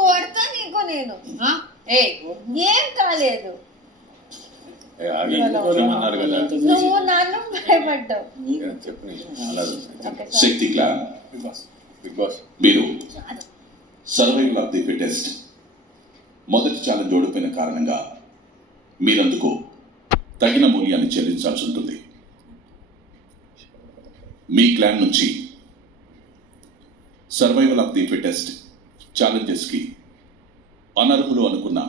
కొడతా నీకు నేను. ఏం కాలేదు, నువ్వు నన్ను భయపడ్డావు. శక్తి క్లాన్ మీరు సర్వైవల్ ఆఫ్ ది ఫిటెస్ట్ మొదటి ఛాలెంజ్ ఓడిపోయిన కారణంగా మీరందుకు తగిన మూల్యాన్ని చెల్లించాల్సి ఉంటుంది. మీ క్లాన్ నుంచి సర్వైవల్ ఆఫ్ ది ఫిటెస్ట్ ఛాలెంజెస్కి అనర్హులు అనుకున్న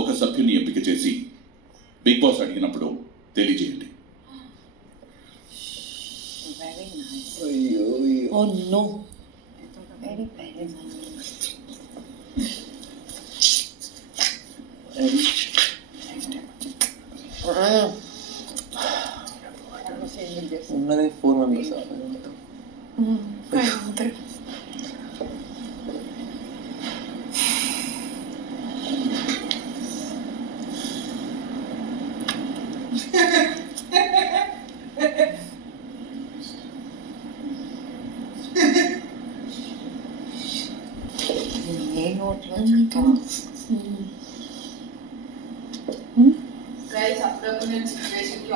ఒక సభ్యుని ఎంపిక చేసి బిగ్ బాస్ అడిగినప్పుడు తెలియజేయండి. Oh no. Very nice. ఉన్నది 4 మెంబర్స్.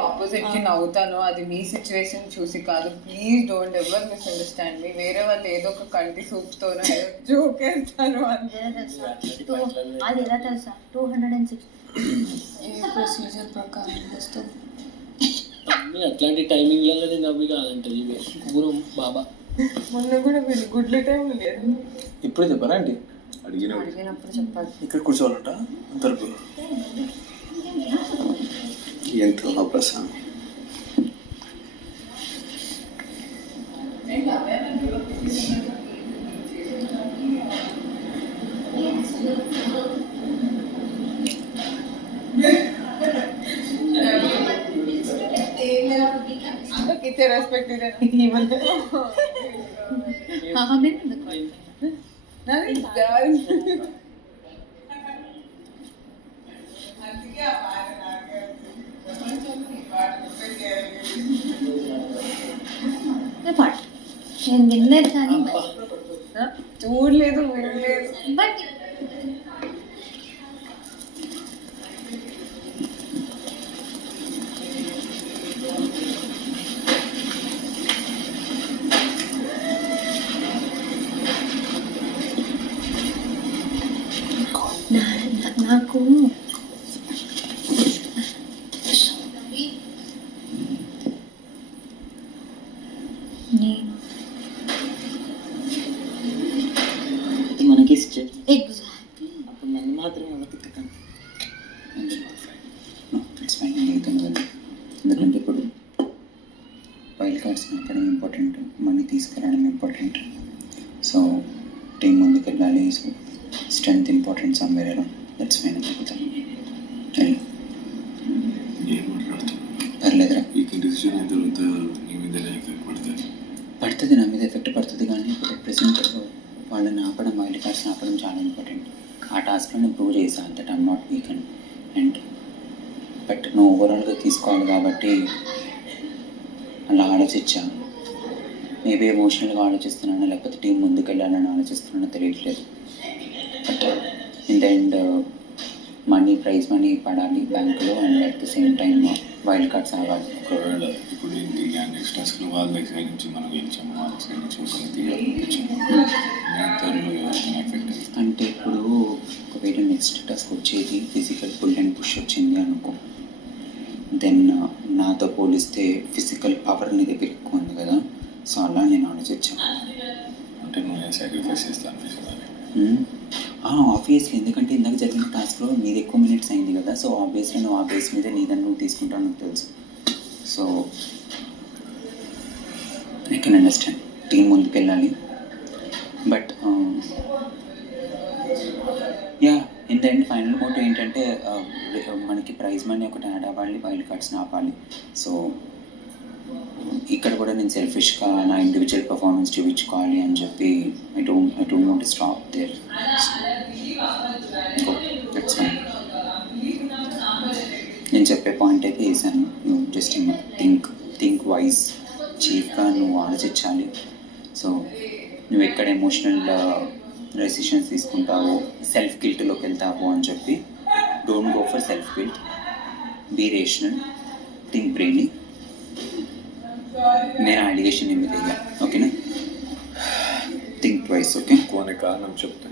ఆపోజిట్ కి నవ్వుతాను, అది మీ సిచ్యువేషన్ చూసి కాదు. ప్లీజ్ డోంట్ ఎవర్ మిస్అండర్స్టాండ్ మీ. వేరే వాళ్ళు ఏదో ఒక కంటి సూప్తో జోక్ వేస్తాను. అది ఎలా తెలుసా? 260 ప్రొసీజర్ ప్రకారం వస్తాం. అట్లాంటి టైమింగ్లలో నేను నవ్వి కాదంటది ఊరం బాబా. మొన్న కూడా వీళ్ళు గుడ్ల టైం లేదు. ఇప్పుడు చెప్పరా అండి? అడిగినప్పుడు చెప్పాలి. ఇక్కడ కూర్చోవాలంట తరపు ఎంతో ప్రసాదం. ఇచ్చే రెస్పెక్ట్ ఇదే. నేను వినలేదు కానీ చూడలేదు, వినలేదు. బట్ నాకు మనకి ఇష్టం. ఎగ్జాక్ట్లీ. అప్పుడు నన్ను మాత్రం ఎవరు తిక్కతాను. ఎందుకంటే ఇప్పుడు వైల్డ్ కార్డ్స్ ఆపడం ఇంపార్టెంట్, మనీ తీసుకురావడం ఇంపార్టెంట్. సో టీం ముందుకు వెళ్ళాలి. So strength important somewhere around. That's fine అనుకుంటాను. పర్లేదురా, పడుతుంది, నా మీద ఎఫెక్ట్ పడుతుంది. కానీ ఇప్పుడు ప్రెసెంట్ వాళ్ళని ఆపడం, వైల్డ్ కార్డ్స్ని ఆపడం చాలా ఇంపార్టెంట్. ఆ టాస్క్లో నేను ప్రూవ్ చేశాను that I'm not week and but నువ్వు ఓవరాల్గా తీసుకోవాలి కాబట్టి అలా ఆలోచించాను. మేబీ ఎమోషనల్గా ఆలోచిస్తున్నాను, లేకపోతే టీం ముందుకు వెళ్ళాలని ఆలోచిస్తున్నానో తెలియట్లేదు. But in the end money, prize money పడాలి బ్యాంకులో and at the same time wild cards ఆగాలి. ఒకవేళ ఇప్పుడు ఏంటి నెక్స్ట్ టాస్క్లో వాళ్ళ సైడ్ నుంచి మనం గెలిచాము, వాళ్ళ సైడ్ నుంచి ఒకరిని తీయాలనిపించాము అంటే ఇప్పుడు ఒకవేళ నెక్స్ట్ టాస్క్ వచ్చేది ఫిజికల్ పుల్ అండ్ పుష్ వచ్చింది అనుకో, దెన్ నాతో పోలిస్తే ఫిజికల్ పవర్ నీ దగ్గర ఎక్కువ ఉంది కదా. సో అలా నేను ఆలోచించాను. అంటే నువ్వు సాక్రిఫైస్ చేస్తాను ఆబ్వియస్లీ, ఎందుకంటే ఇందాక జరిగిన టాస్క్లో నీది ఎక్కువ మినిట్స్ అయింది కదా. సో ఆబ్వియస్లీ నువ్వు ఆ బేస్ మీద నీదని నువ్వు తీసుకుంటావు నాకు తెలుసు. So I can understand, team ముందుకు వెళ్ళాలి. But yeah in the end final motto ఏంటంటే మనకి ప్రైజ్ మనీ ఒకటి యాడ్ అవ్వాలి, వైల్డ్ కార్డ్స్ని ఆపాలి. సో ఇక్కడ కూడా నేను సెల్ఫిష్గా నా ఇండివిజువల్ పర్ఫార్మెన్స్ చూపించుకోవాలి అని చెప్పి I don't want to stop there. That's fine. నేను చెప్పే పాయింట్ అయితే వేసాను. యూ జస్ట్ థింక్ ట్వైస్ చీఫ్గా నువ్వు ఆలోచించాలి. సో నువ్వు ఎక్కడ ఎమోషనల్ డెసిషన్స్ తీసుకుంటావో, సెల్ఫ్ గిల్ట్లోకి వెళ్తావో అని చెప్పి don't go for self guilt. Be rational, think brainy. నేను అలిగేషన్ ఏమి లేదా, ఓకేనా? Think twice, okay? కారణం చెప్తే